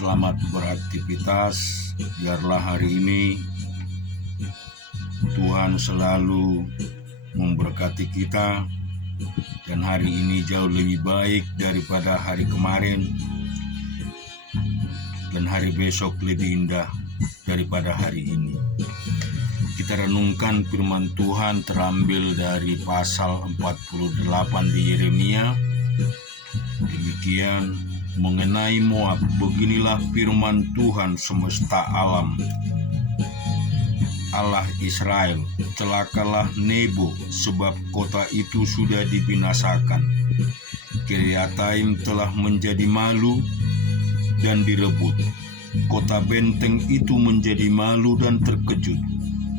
Selamat beraktivitas. Biarlah hari ini Tuhan selalu memberkati kita, dan hari ini jauh lebih baik daripada hari kemarin, dan hari besok lebih indah daripada hari ini. Kita renungkan firman Tuhan terambil dari pasal 48 di Yeremia. Demikian mengenai Moab, beginilah firman Tuhan semesta alam, Allah Israel, celakalah Nebo, sebab kota itu sudah dibinasakan. Kiriataim telah menjadi malu dan direbut. Kota benteng itu menjadi malu dan terkejut.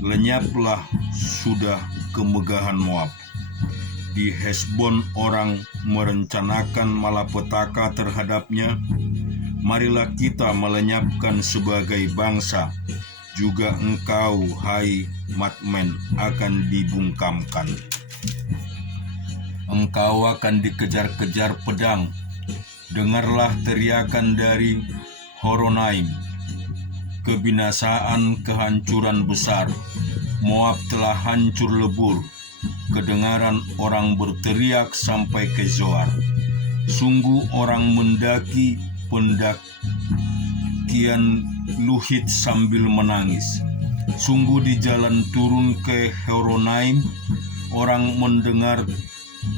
Lenyaplah sudah kemegahan Moab. Di Hesbon orang merencanakan malapetaka terhadapnya. Marilah kita melenyapkan sebagai bangsa. Juga engkau, hai Madmen, akan dibungkamkan. Engkau akan dikejar-kejar pedang. Dengarlah teriakan dari Horonaim. Kebinasaan, kehancuran besar. Moab telah hancur lebur. Kedengaran orang berteriak sampai ke Zoar. Sungguh orang mendaki pendakian Luhit sambil menangis. Sungguh di jalan turun ke Horonaim, orang mendengar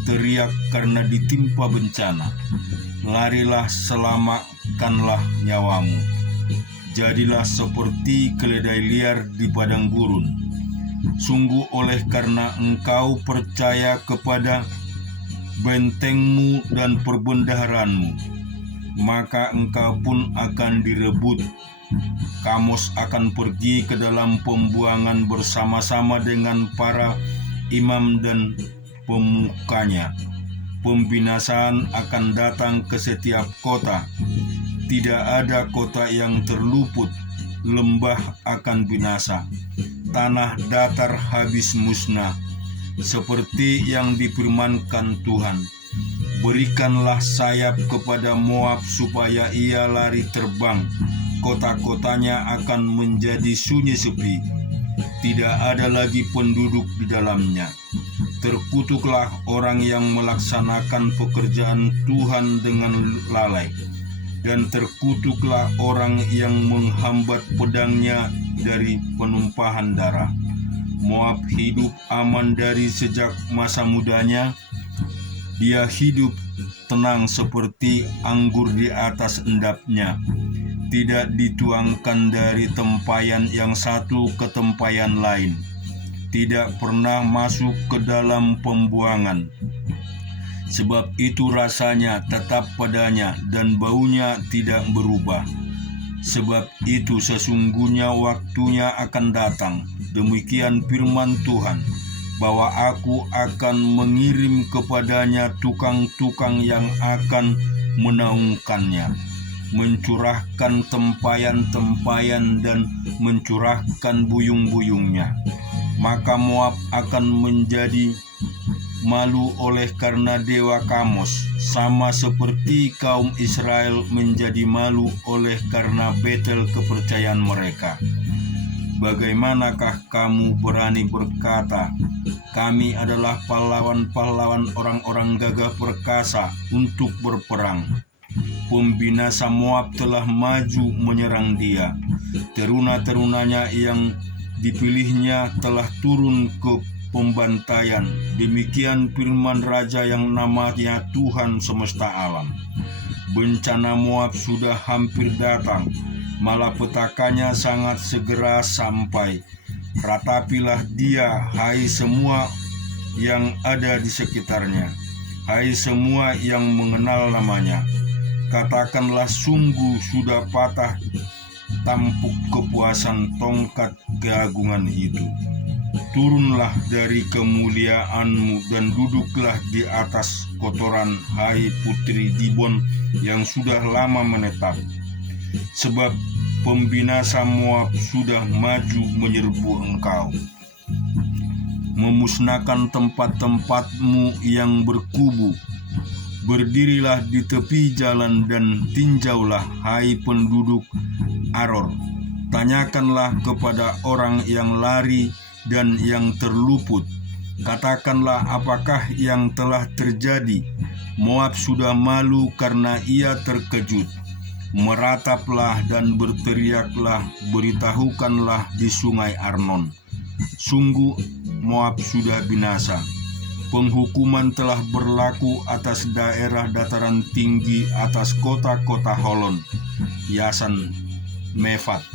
teriak karena ditimpa bencana. Larilah, selamatkanlah nyawamu. Jadilah seperti keledai liar di padang gurun. Sungguh oleh karena engkau percaya kepada bentengmu dan perbendaharanmu, maka engkau pun akan direbut. Kamos akan pergi ke dalam pembuangan bersama-sama dengan para imam dan pemukanya. Pembinasaan akan datang ke setiap kota. Tidak ada kota yang terluput. Lembah akan binasa. Tanah datar habis musnah, seperti yang difirmankan Tuhan. Berikanlah sayap kepada Moab supaya ia lari terbang. Kota-kotanya akan menjadi sunyi sepi. Tidak ada lagi penduduk di dalamnya. Terkutuklah orang yang melaksanakan pekerjaan Tuhan dengan lalai. Dan terkutuklah orang yang menghambat pedangnya dari penumpahan darah. Moab hidup aman dari sejak masa mudanya. Dia hidup tenang seperti anggur di atas endapnya. Tidak dituangkan dari tempayan yang satu ke tempayan lain. Tidak pernah masuk ke dalam pembuangan. Sebab itu rasanya tetap padanya dan baunya tidak berubah. Sebab itu sesungguhnya waktunya akan datang, demikian firman Tuhan, bahwa aku akan mengirim kepadanya tukang-tukang yang akan menaungkannya, mencurahkan tempayan-tempayan dan mencurahkan buyung-buyungnya. Maka Moab akan menjadi malu oleh karena dewa Kamos, sama seperti kaum Israel menjadi malu oleh karena Betel kepercayaan mereka. Bagaimanakah kamu berani berkata, kami adalah pahlawan-pahlawan orang-orang gagah perkasa untuk berperang? Pembinasa Moab telah maju menyerang dia. Teruna-terunanya yang dipilihnya telah turun ke pembantaian. Demikian firman Raja yang namanya Tuhan semesta alam. Bencana Moab sudah hampir datang. Malapetakanya sangat segera sampai. Ratapilah dia, hai semua yang ada di sekitarnya. Hai semua yang mengenal namanya. Katakanlah, sungguh sudah patah tampuk kepuasan tongkat keagungan itu. Turunlah dari kemuliaanmu dan duduklah di atas kotoran, hai putri Dibon yang sudah lama menetap. Sebab pembinasa Moab sudah maju menyerbu engkau. memusnahkan tempat-tempatmu yang berkubu, Berdirilah di tepi jalan dan tinjaulah, hai penduduk Aror. Tanyakanlah kepada orang yang lari dan yang terluput. Katakanlah apakah yang telah terjadi. Moab sudah malu karena ia terkejut. Merataplah dan berteriaklah, beritahukanlah di sungai Arnon. Sungguh Moab sudah binasa. Penghukuman telah berlaku atas daerah dataran tinggi, atas kota-kota Holon, Yasan, Mefat,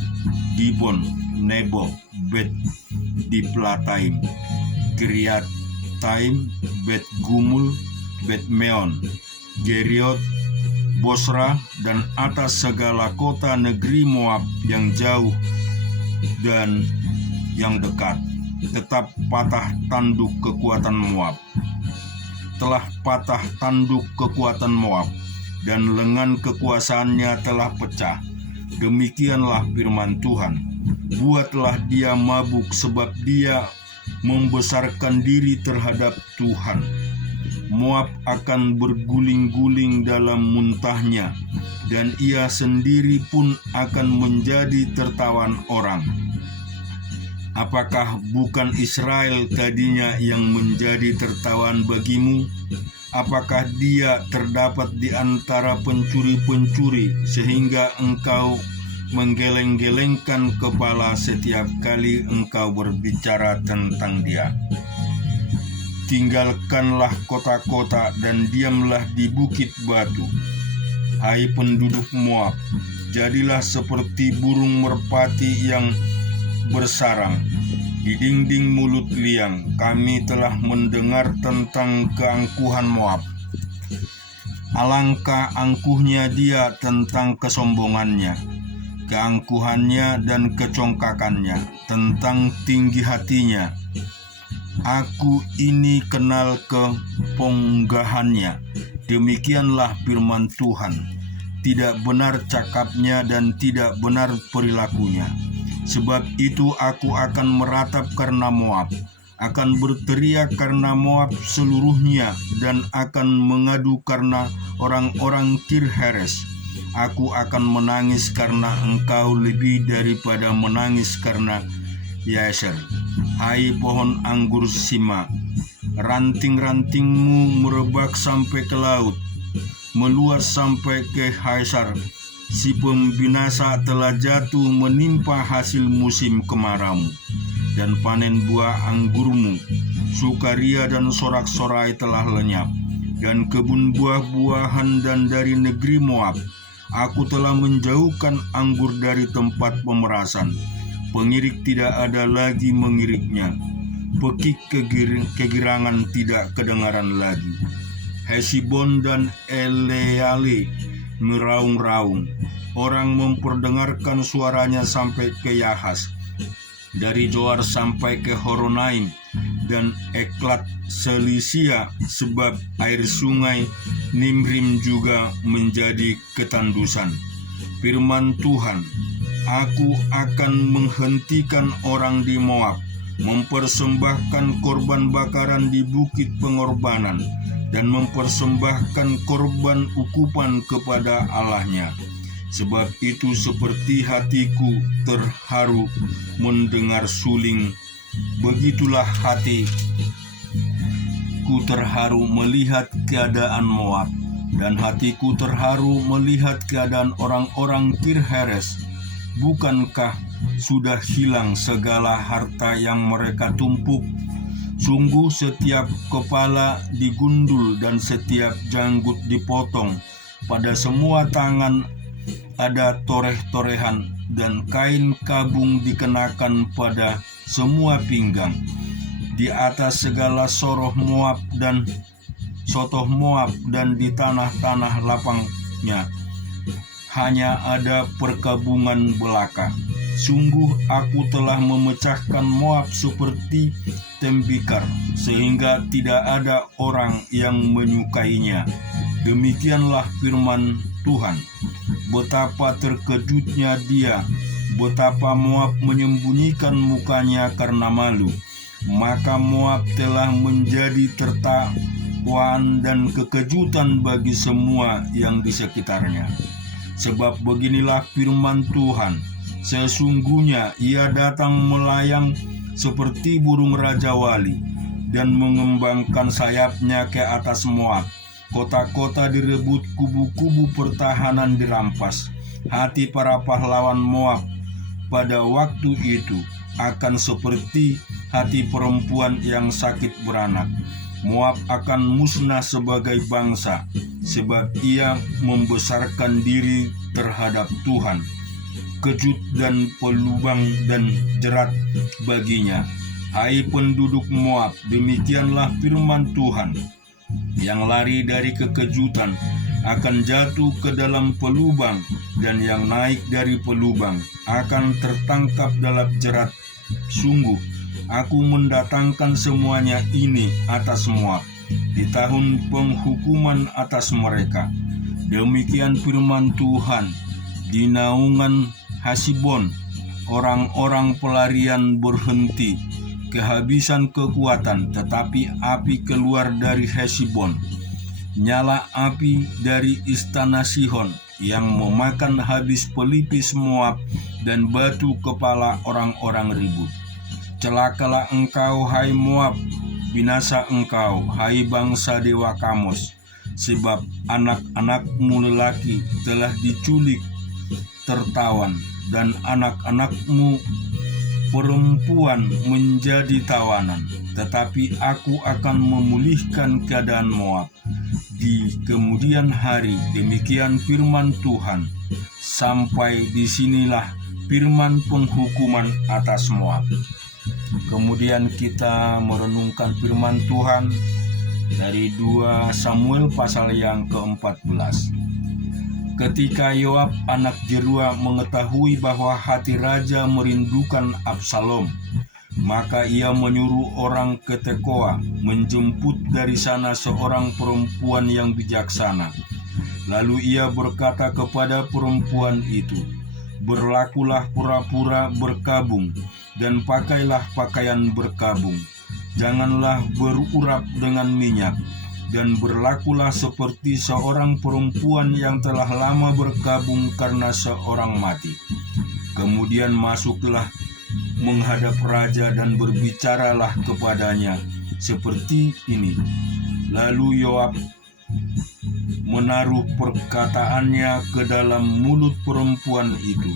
Dibon, Nebo, Bet Diplataim, Kiriataim, Bet Gumul, Bet Meon, Geriot, Bosra, dan atas segala kota negeri Moab yang jauh dan yang dekat. Tetap patah tanduk kekuatan Moab. Telah patah tanduk kekuatan Moab, dan lengan kekuasaannya telah pecah. Demikianlah firman Tuhan. Buatlah dia mabuk, sebab dia membesarkan diri terhadap Tuhan. Moab akan berguling-guling dalam muntahnya, dan ia sendiri pun akan menjadi tertawan orang. Apakah bukan Israel tadinya yang menjadi tertawan bagimu? Apakah dia terdapat di antara pencuri-pencuri sehingga engkau menggeleng-gelengkan kepala setiap kali engkau berbicara tentang dia? Tinggalkanlah kota-kota dan diamlah di bukit batu. Hai penduduk Moab, jadilah seperti burung merpati yang bersarang di dinding mulut liang. Kami telah mendengar tentang keangkuhan Moab. Alangkah angkuhnya dia tentang kesombongannya, keangkuhannya dan kecongkakannya, tentang tinggi hatinya. Aku ini kenal keponggahannya. Demikianlah firman Tuhan. Tidak benar cakapnya dan tidak benar perilakunya. Sebab itu aku akan meratap karena Moab, akan berteriak karena Moab seluruhnya, dan akan mengadu karena orang-orang Kir-Heres. Aku akan menangis karena engkau lebih daripada menangis karena Yaser. Hai pohon anggur Sima, ranting-rantingmu merebak sampai ke laut, meluas sampai ke Hasar. Si pembinasa telah jatuh menimpa hasil musim kemarau dan panen buah anggurmu. Sukaria dan sorak-sorai telah lenyap, dan kebun buah-buahan dan dari negeri Moab. Aku telah menjauhkan anggur dari tempat pemerasan. Pengirik tidak ada lagi mengiriknya. Pekik kegirangan tidak kedengaran lagi. Hesibon dan Eleale meraung-raung. Orang memperdengarkan suaranya sampai ke Yahas, dari Zoar sampai ke Horonaim dan Eklat Selisia, sebab air sungai Nimrim juga menjadi ketandusan. Firman Tuhan, aku akan menghentikan orang di Moab, mempersembahkan korban bakaran di bukit pengorbanan, dan mempersembahkan korban ukupan kepada Allahnya. Sebab itu seperti hatiku terharu mendengar suling, begitulah hatiku terharu melihat keadaan Moab, dan hatiku terharu melihat keadaan orang-orang Kir-Heres. Bukankah sudah hilang segala harta yang mereka tumpuk? Sungguh setiap kepala digundul dan setiap janggut dipotong. Pada semua tangan ada toreh-torehan, dan kain kabung dikenakan pada semua pinggang. Di atas segala soroh Moab dan sotoh Moab dan di tanah-tanah lapangnya hanya ada perkabungan belaka. Sungguh aku telah memecahkan Moab seperti tembikar, sehingga tidak ada orang yang menyukainya. Demikianlah firman Tuhan. Betapa terkejutnya dia, betapa Moab menyembunyikan mukanya karena malu. Maka Moab telah menjadi tertawan ketakwaan dan kekejutan bagi semua yang di sekitarnya. Sebab beginilah firman Tuhan, sesungguhnya ia datang melayang seperti burung raja wali dan mengembangkan sayapnya ke atas Moab. Kota-kota direbut, kubu-kubu pertahanan dirampas. Hati para pahlawan Moab pada waktu itu akan seperti hati perempuan yang sakit beranak. Moab akan musnah sebagai bangsa, sebab ia membesarkan diri terhadap Tuhan. Kejut dan pelubang dan jerat baginya. Hai penduduk Moab, demikianlah firman Tuhan. Yang lari dari kekejutan akan jatuh ke dalam pelubang, dan yang naik dari pelubang akan tertangkap dalam jerat. Sungguh, aku mendatangkan semuanya ini atas Moab di tahun penghukuman atas mereka. Demikian firman Tuhan. Di naungan Hasibon, orang-orang pelarian berhenti, kehabisan kekuatan, tetapi api keluar dari Hesibon. Nyala api dari istana Sihon yang memakan habis pelipis Moab dan batu kepala orang-orang ribut. Celakalah engkau, hai Moab, binasa engkau, hai bangsa dewa Kamos, sebab anak-anakmu lelaki telah diculik tertawan, dan anak-anakmu perempuan menjadi tawanan. Tetapi aku akan memulihkan keadaan Moab di kemudian hari. Demikian firman Tuhan. Sampai disinilah firman penghukuman atas Moab. Kemudian kita merenungkan firman Tuhan dari 2 Samuel pasal yang ke-14. Ketika Yoab anak Jeruah mengetahui bahwa hati raja merindukan Absalom, maka ia menyuruh orang ke Tekoa menjemput dari sana seorang perempuan yang bijaksana. Lalu ia berkata kepada perempuan itu, "Berlakulah pura-pura berkabung dan pakailah pakaian berkabung. Janganlah berurap dengan minyak, dan berlakulah seperti seorang perempuan yang telah lama berkabung karena seorang mati." Kemudian masuklah menghadap raja dan berbicaralah kepadanya seperti ini. Lalu Yoab menaruh perkataannya ke dalam mulut perempuan itu.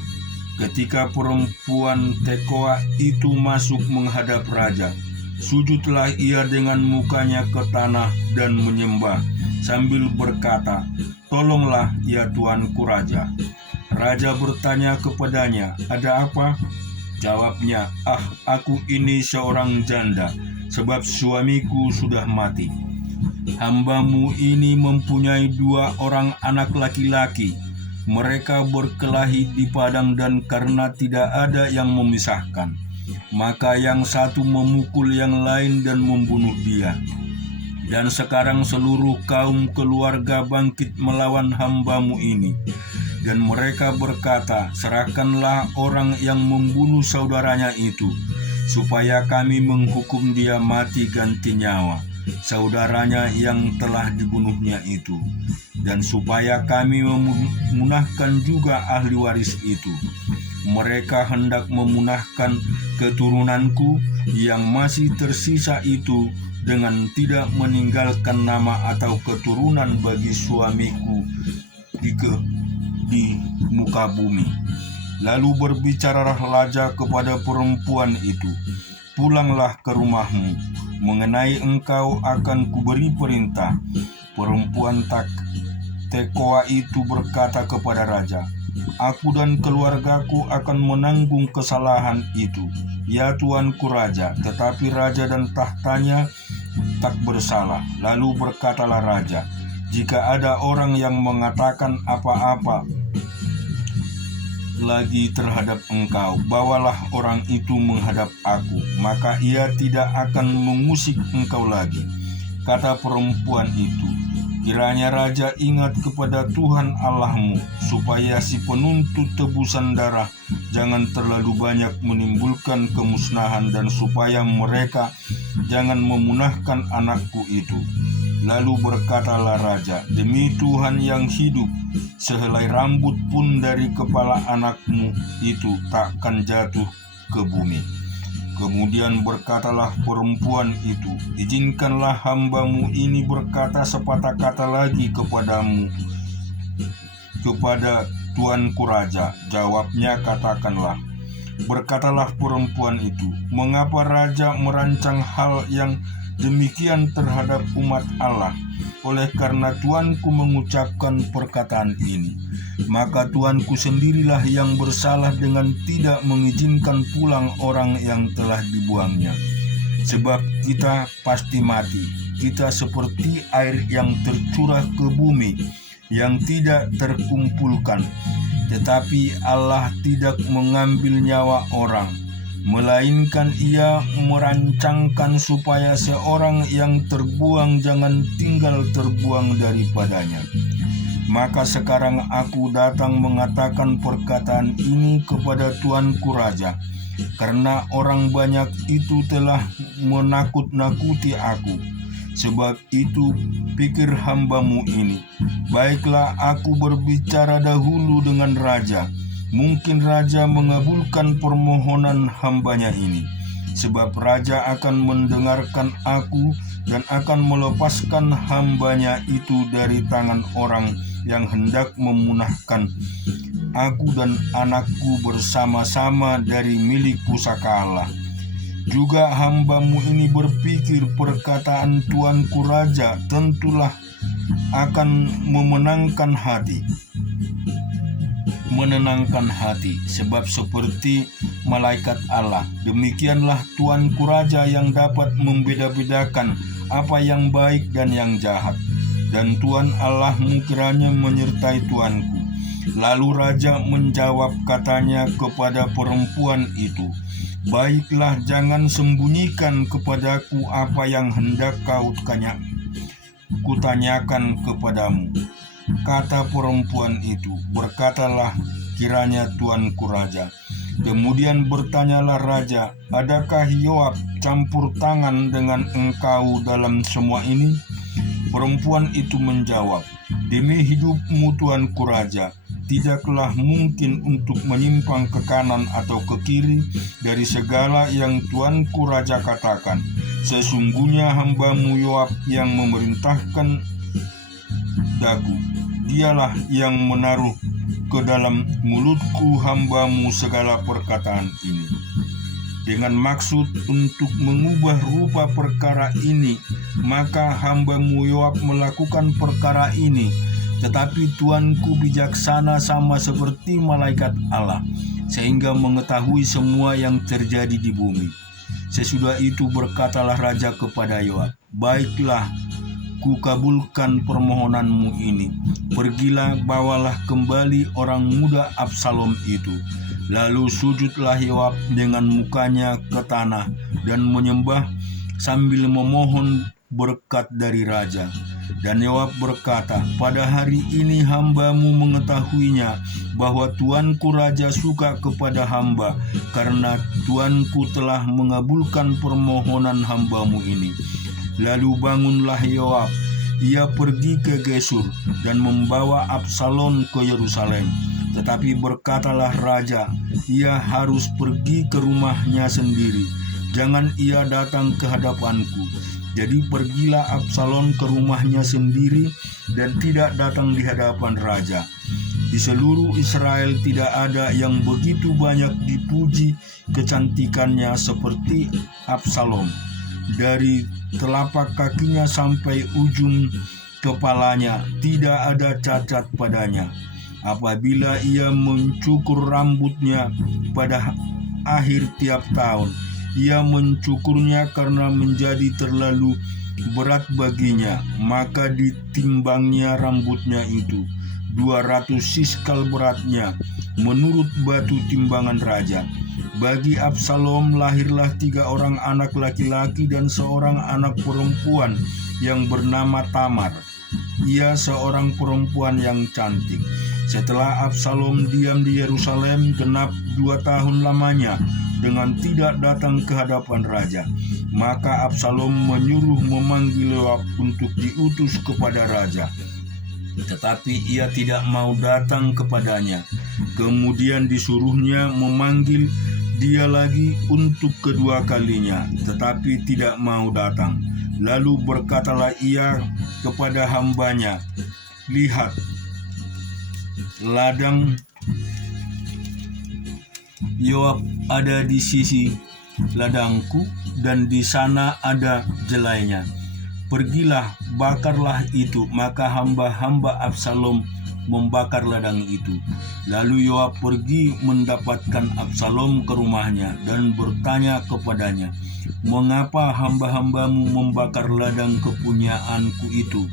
Ketika perempuan Tekoa itu masuk menghadap raja, sujudlah ia dengan mukanya ke tanah dan menyembah sambil berkata, "Tolonglah ya tuanku raja." Raja bertanya kepadanya, "Ada apa?" Jawabnya, Aku ini seorang janda, sebab suamiku sudah mati. Hambamu ini mempunyai 2 orang anak laki-laki. Mereka berkelahi di padang, dan karena tidak ada yang memisahkan, maka yang satu memukul yang lain dan membunuh dia. Dan sekarang seluruh kaum keluarga bangkit melawan hambamu ini. Dan mereka berkata, "Serahkanlah orang yang membunuh saudaranya itu, supaya kami menghukum dia mati ganti nyawa, saudaranya yang telah dibunuhnya itu, dan supaya kami memunahkan juga ahli waris itu. Mereka hendak memunahkan keturunanku yang masih tersisa itu dengan tidak meninggalkan nama atau keturunan bagi suamiku di muka bumi." Lalu berbicaralah raja kepada perempuan itu, "Pulanglah ke rumahmu, mengenai engkau akan kuberi perintah." Perempuan Tekoa itu berkata kepada raja, "Aku dan keluargaku akan menanggung kesalahan itu, ya tuanku raja." Tetapi raja dan tahtanya tak bersalah. Lalu berkatalah raja, "Jika ada orang yang mengatakan apa-apa lagi terhadap engkau, bawalah orang itu menghadap aku, maka ia tidak akan mengusik engkau lagi." Kata perempuan itu, "Kiranya raja ingat kepada Tuhan Allahmu, supaya si penuntut tebusan darah jangan terlalu banyak menimbulkan kemusnahan, dan supaya mereka jangan memunahkan anakku itu." Lalu berkatalah raja, "Demi Tuhan yang hidup, sehelai rambut pun dari kepala anakmu itu takkan jatuh ke bumi." Kemudian berkatalah perempuan itu, "Izinkanlah hambamu ini berkata sepatah kata lagi kepada tuanku raja." Jawabnya, "Katakanlah." Berkatalah perempuan itu, "Mengapa raja merancang hal yang demikian terhadap umat Allah? Oleh karena tuanku mengucapkan perkataan ini, maka tuanku sendirilah yang bersalah dengan tidak mengizinkan pulang orang yang telah dibuangnya. Sebab kita pasti mati. Kita seperti air yang tercurah ke bumi, yang tidak terkumpulkan. Tetapi Allah tidak mengambil nyawa orang, melainkan Ia merancangkan supaya seorang yang terbuang jangan tinggal terbuang daripadanya. Maka sekarang aku datang mengatakan perkataan ini kepada tuanku raja, karena orang banyak itu telah menakut-nakuti aku. Sebab itu pikir hambamu ini, baiklah aku berbicara dahulu dengan raja. Mungkin raja mengabulkan permohonan hambanya ini, sebab raja akan mendengarkan aku dan akan melepaskan hambanya itu dari tangan orang yang hendak memunahkan aku dan anakku bersama-sama dari milik pusaka Allah. Juga hambamu ini berpikir perkataan tuanku raja tentulah akan menenangkan hati, sebab seperti malaikat Allah, demikianlah tuanku raja yang dapat membeda-bedakan apa yang baik dan yang jahat. Dan Tuhan Allahmu kiranya menyertai tuanku." Lalu raja menjawab katanya kepada perempuan itu, "Baiklah, jangan sembunyikan kepadaku apa yang hendak kutanyakan kepadamu." Kata perempuan itu, "Berkatalah kiranya tuanku raja." Kemudian bertanyalah raja, "Adakah Yoab campur tangan dengan engkau dalam semua ini?" Perempuan itu menjawab, "Demi hidupmu tuanku raja, tidaklah mungkin untuk menyimpang ke kanan atau ke kiri dari segala yang tuanku raja katakan. Sesungguhnya hambamu Yoab yang memerintahkan daku. Dialah yang menaruh ke dalam mulutku hambamu segala perkataan ini, dengan maksud untuk mengubah rupa perkara ini. Maka hambamu Yoab melakukan perkara ini. Tetapi tuanku bijaksana sama seperti malaikat Allah, sehingga mengetahui semua yang terjadi di bumi." Sesudah itu berkatalah raja kepada Yoab, "Baiklah, kukabulkan permohonanmu ini. Pergilah, bawalah kembali orang muda Absalom itu." Lalu sujudlah Yoab dengan mukanya ke tanah dan menyembah sambil memohon berkat dari raja. Dan Yoab berkata, "Pada hari ini hambamu mengetahuinya bahwa tuanku raja suka kepada hamba, karena tuanku telah mengabulkan permohonan hambamu ini." Lalu bangunlah Yoab, ia pergi ke Gesur dan membawa Absalom ke Yerusalem. Tetapi berkatalah raja, ia harus pergi ke rumahnya sendiri, jangan ia datang ke hadapanku. Jadi pergilah Absalom ke rumahnya sendiri dan tidak datang di hadapan raja. Di seluruh Israel tidak ada yang begitu banyak dipuji kecantikannya seperti Absalom. Dari telapak kakinya sampai ujung kepalanya tidak ada cacat padanya. Apabila ia mencukur rambutnya pada akhir tiap tahun, ia mencukurnya karena menjadi terlalu berat baginya, maka ditimbangnya rambutnya itu 200 siskal beratnya menurut batu timbangan raja. Bagi Absalom lahirlah 3 orang anak laki-laki dan seorang anak perempuan yang bernama Tamar. Ia seorang perempuan yang cantik. Setelah Absalom diam di Yerusalem genap 2 tahun lamanya dengan tidak datang ke hadapan raja, maka Absalom menyuruh memanggil Yoab untuk diutus kepada raja. Tetapi ia tidak mau datang kepadanya. Kemudian disuruhnya memanggil dia lagi untuk kedua kalinya, tetapi tidak mau datang. Lalu berkatalah ia kepada hambanya, "Lihat, ladang Yoab ada di sisi ladangku, dan di sana ada jelainya. Pergilah, bakarlah itu." Maka hamba-hamba Absalom membakar ladang itu. Lalu Yoab pergi mendapatkan Absalom ke rumahnya dan bertanya kepadanya, "Mengapa hamba-hambamu membakar ladang kepunyaanku itu?"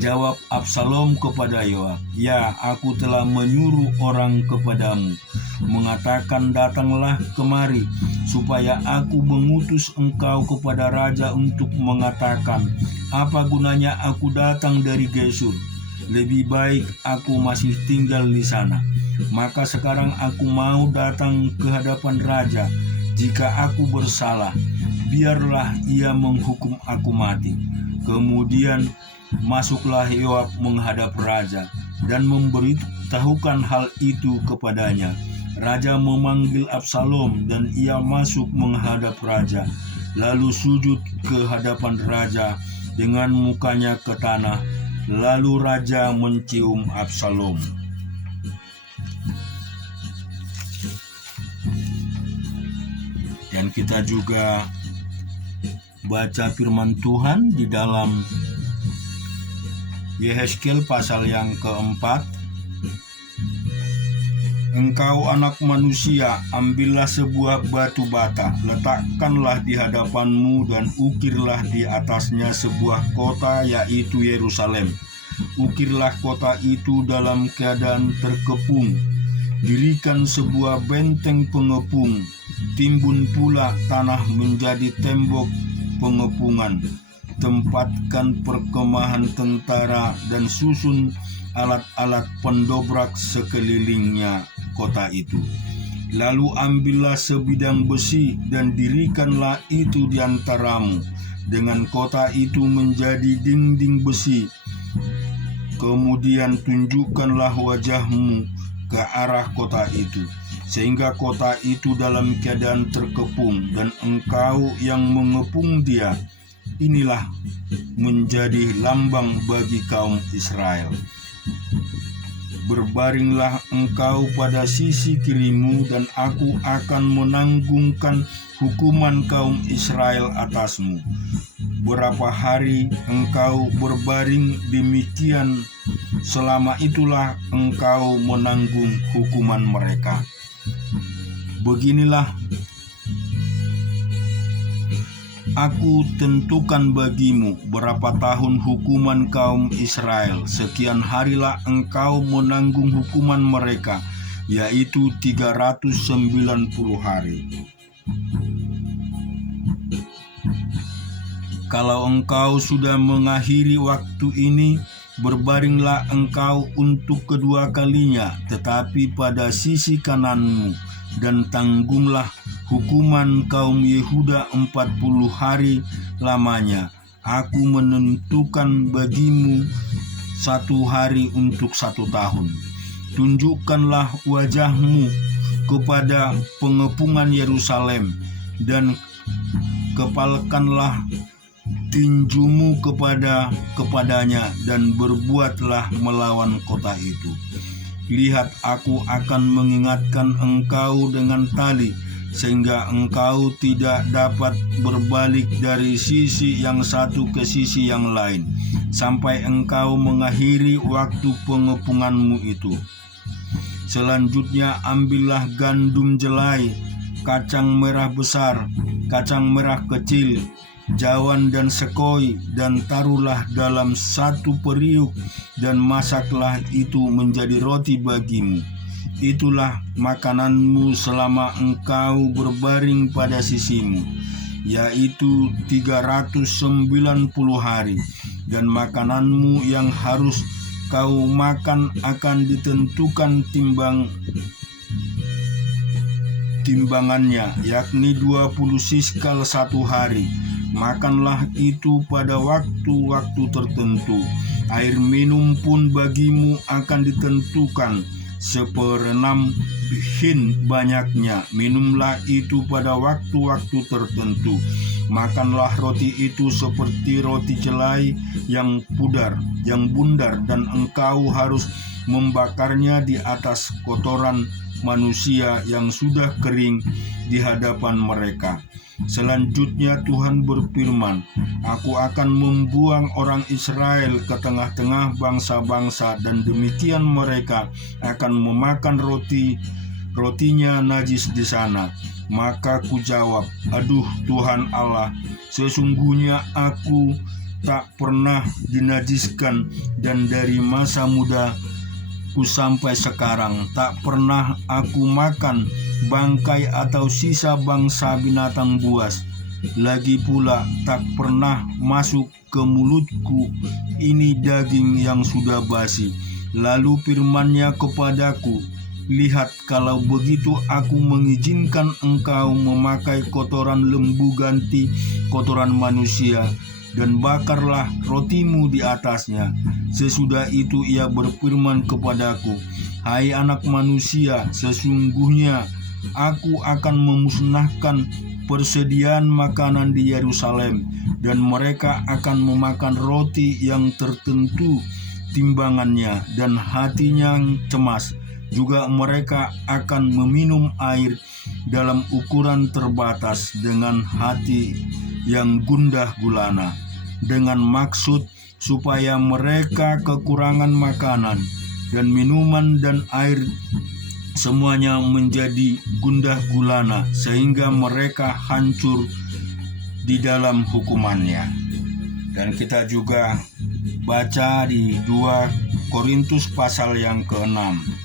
Jawab Absalom kepada Yoab, "Ya, aku telah menyuruh orang kepadamu, mengatakan, 'Datanglah kemari, supaya aku mengutus engkau kepada raja untuk mengatakan, apa gunanya aku datang dari Gesur? Lebih baik aku masih tinggal di sana.' Maka sekarang aku mau datang ke hadapan raja. Jika aku bersalah, biarlah ia menghukum aku mati." Kemudian masuklah Yoab menghadap raja dan memberitahukan hal itu kepadanya. Raja memanggil Absalom dan ia masuk menghadap raja, lalu sujud ke hadapan raja dengan mukanya ke tanah. Lalu raja mencium Absalom. Dan kita juga baca firman Tuhan di dalam Yehezkiel pasal yang keempat. "Engkau anak manusia, ambillah sebuah batu bata, letakkanlah di hadapanmu dan ukirlah di atasnya sebuah kota, yaitu Yerusalem. Ukirlah kota itu dalam keadaan terkepung. Dirikan sebuah benteng pengepung. Timbun pula tanah menjadi tembok pengepungan. Tempatkan perkemahan tentara dan susun alat-alat pendobrak sekelilingnya kota itu. Lalu ambillah sebidang besi dan dirikanlah itu di antaramu, dengan kota itu menjadi dinding besi. Kemudian tunjukkanlah wajahmu ke arah kota itu, sehingga kota itu dalam keadaan terkepung, dan engkau yang mengepung dia. Inilah menjadi lambang bagi kaum Israel. Berbaringlah engkau pada sisi kirimu, dan aku akan menanggungkan hukuman kaum Israel atasmu. Berapa hari engkau berbaring demikian, selama itulah engkau menanggung hukuman mereka. Beginilah aku tentukan bagimu berapa tahun hukuman kaum Israel. Sekian harilah engkau menanggung hukuman mereka, yaitu 390 hari. Kalau engkau sudah mengakhiri waktu ini, berbaringlah engkau untuk kedua kalinya, tetapi pada sisi kananmu, dan tanggunglah hukuman kaum Yehuda 40 hari lamanya. Aku menentukan bagimu 1 hari untuk 1 tahun. Tunjukkanlah wajahmu kepada pengepungan Yerusalem, dan kepalkanlah tinjumu kepadanya, dan berbuatlah melawan kota itu. Lihat, aku akan mengingatkan engkau dengan tali, sehingga engkau tidak dapat berbalik dari sisi yang satu ke sisi yang lain, sampai engkau mengakhiri waktu pengepunganmu itu. Selanjutnya ambillah gandum jelai, kacang merah besar, kacang merah kecil, jawan dan sekoi, dan taruhlah dalam 1 periuk, dan masaklah itu menjadi roti bagimu. Itulah makananmu selama engkau berbaring pada sisimu, yaitu 390 hari, dan makananmu yang harus kau makan akan ditentukan timbangannya, yakni 20 siskal 1 hari. Makanlah itu pada waktu-waktu tertentu. Air minum pun bagimu akan ditentukan 1/6 hin banyaknya. Minumlah itu pada waktu-waktu tertentu. Makanlah roti itu seperti roti jelai yang bundar, dan engkau harus membakarnya di atas kotoran manusia yang sudah kering di hadapan mereka. Selanjutnya Tuhan berfirman, Aku akan membuang orang Israel ke tengah-tengah bangsa-bangsa, dan demikian mereka akan memakan rotinya najis di sana. Maka kujawab, Aduh Tuhan Allah, sesungguhnya aku tak pernah dinajiskan, dan dari masa muda sampai sekarang tak pernah aku makan bangkai atau sisa bangsa binatang buas. Lagi pula tak pernah masuk ke mulutku ini daging yang sudah basi. Lalu firman-Nya kepadaku, Lihat, kalau begitu aku mengizinkan engkau memakai kotoran lembu ganti kotoran manusia, dan bakarlah rotimu di atasnya. Sesudah itu ia berfirman kepadaku, Hai anak manusia, sesungguhnya aku akan memusnahkan persediaan makanan di Yerusalem, dan mereka akan memakan roti yang tertentu timbangannya, dan hatinya cemas. Juga mereka akan meminum air dalam ukuran terbatas dengan hati yang gundah gulana, dengan maksud supaya mereka kekurangan makanan dan minuman dan air, semuanya menjadi gundah gulana, sehingga mereka hancur di dalam hukumannya. Dan kita juga baca di 2 Korintus pasal yang ke-6.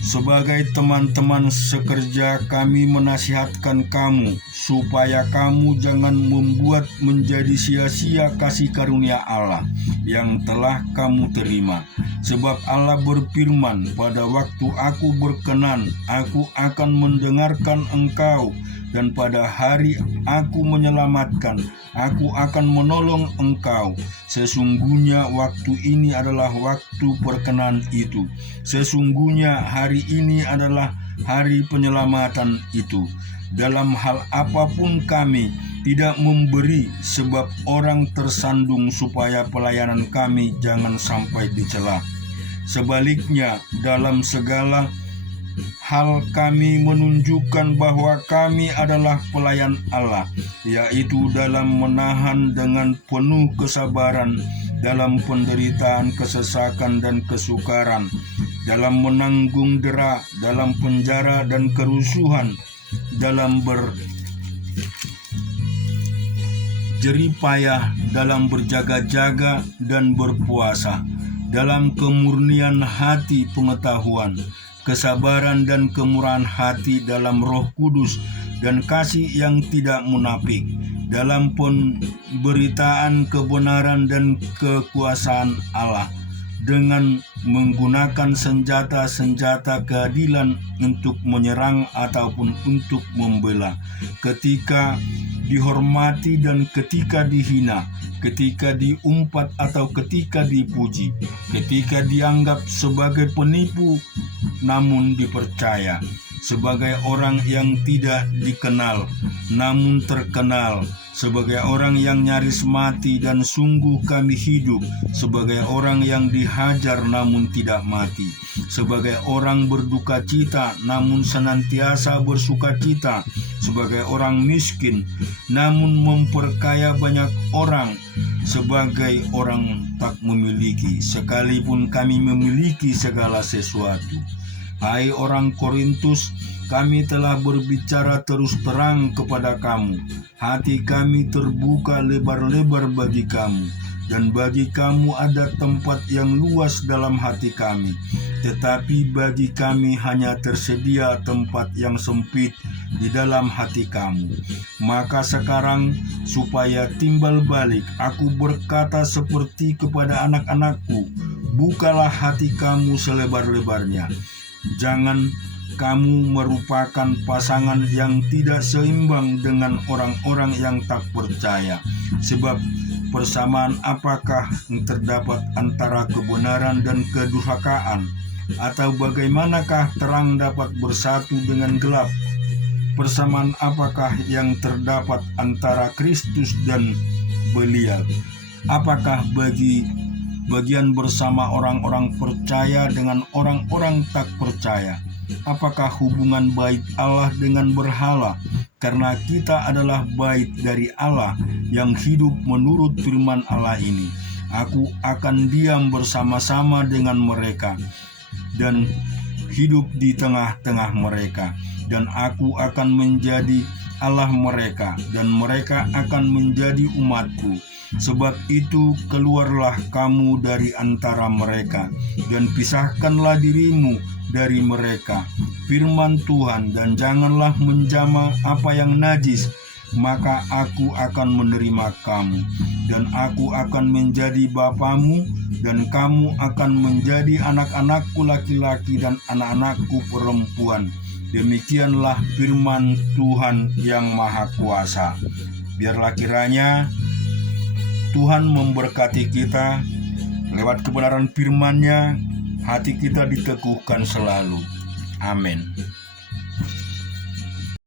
Sebagai teman-teman sekerja, kami menasihatkan kamu supaya kamu jangan membuat menjadi sia-sia kasih karunia Allah yang telah kamu terima. Sebab Allah berfirman, pada waktu aku berkenan, aku akan mendengarkan engkau, dan pada hari aku menyelamatkan, aku akan menolong engkau. Sesungguhnya waktu ini adalah waktu perkenan itu. Sesungguhnya hari ini adalah hari penyelamatan itu. Dalam hal apapun kami tidak memberi sebab orang tersandung, supaya pelayanan kami jangan sampai dicela. Sebaliknya, dalam segala hal kami menunjukkan bahwa kami adalah pelayan Allah, yaitu dalam menahan dengan penuh kesabaran, dalam penderitaan, kesesakan, dan kesukaran, dalam menanggung dera, dalam penjara dan kerusuhan, dalam berjeripayah, dalam berjaga-jaga dan berpuasa, dalam kemurnian hati pengetahuan, kesabaran dan kemurahan hati, dalam Roh Kudus dan kasih yang tidak munafik, dalam pemberitaan kebenaran dan kekuasaan Allah, dengan menggunakan senjata-senjata keadilan untuk menyerang ataupun untuk membela, ketika dihormati dan ketika dihina, ketika diumpat atau ketika dipuji, ketika dianggap sebagai penipu namun dipercaya, sebagai orang yang tidak dikenal namun terkenal, sebagai orang yang nyaris mati dan sungguh kami hidup, sebagai orang yang dihajar namun tidak mati, sebagai orang berduka cita namun senantiasa bersuka cita, sebagai orang miskin namun memperkaya banyak orang, sebagai orang tak memiliki sekalipun kami memiliki segala sesuatu. Hai orang Korintus, kami telah berbicara terus terang kepada kamu. Hati kami terbuka lebar-lebar bagi kamu, dan bagi kamu ada tempat yang luas dalam hati kami. Tetapi bagi kami hanya tersedia tempat yang sempit di dalam hati kamu. Maka sekarang supaya timbal balik, aku berkata seperti kepada anak-anakku, bukalah hati kamu selebar-lebarnya. Jangan kamu merupakan pasangan yang tidak seimbang dengan orang-orang yang tak percaya. Sebab persamaan apakah yang terdapat antara kebenaran dan kedurhakaan? Atau bagaimanakah terang dapat bersatu dengan gelap? Persamaan apakah yang terdapat antara Kristus dan Belial? Apakah bagian bersama orang-orang percaya dengan orang-orang tak percaya? Apakah hubungan bait Allah dengan berhala? Karena kita adalah bait dari Allah yang hidup menurut firman Allah ini. Aku akan diam bersama-sama dengan mereka dan hidup di tengah-tengah mereka. Dan aku akan menjadi Allah mereka, dan mereka akan menjadi umatku. Sebab itu keluarlah kamu dari antara mereka, dan pisahkanlah dirimu dari mereka, firman Tuhan, dan janganlah menjamah apa yang najis. Maka aku akan menerima kamu, dan aku akan menjadi bapamu, dan kamu akan menjadi anak-anakku laki-laki dan anak-anakku perempuan. Demikianlah firman Tuhan yang Maha Kuasa. Biarlah kiranya Tuhan memberkati kita lewat kebenaran firman-Nya, hati kita diteguhkan selalu. Amin.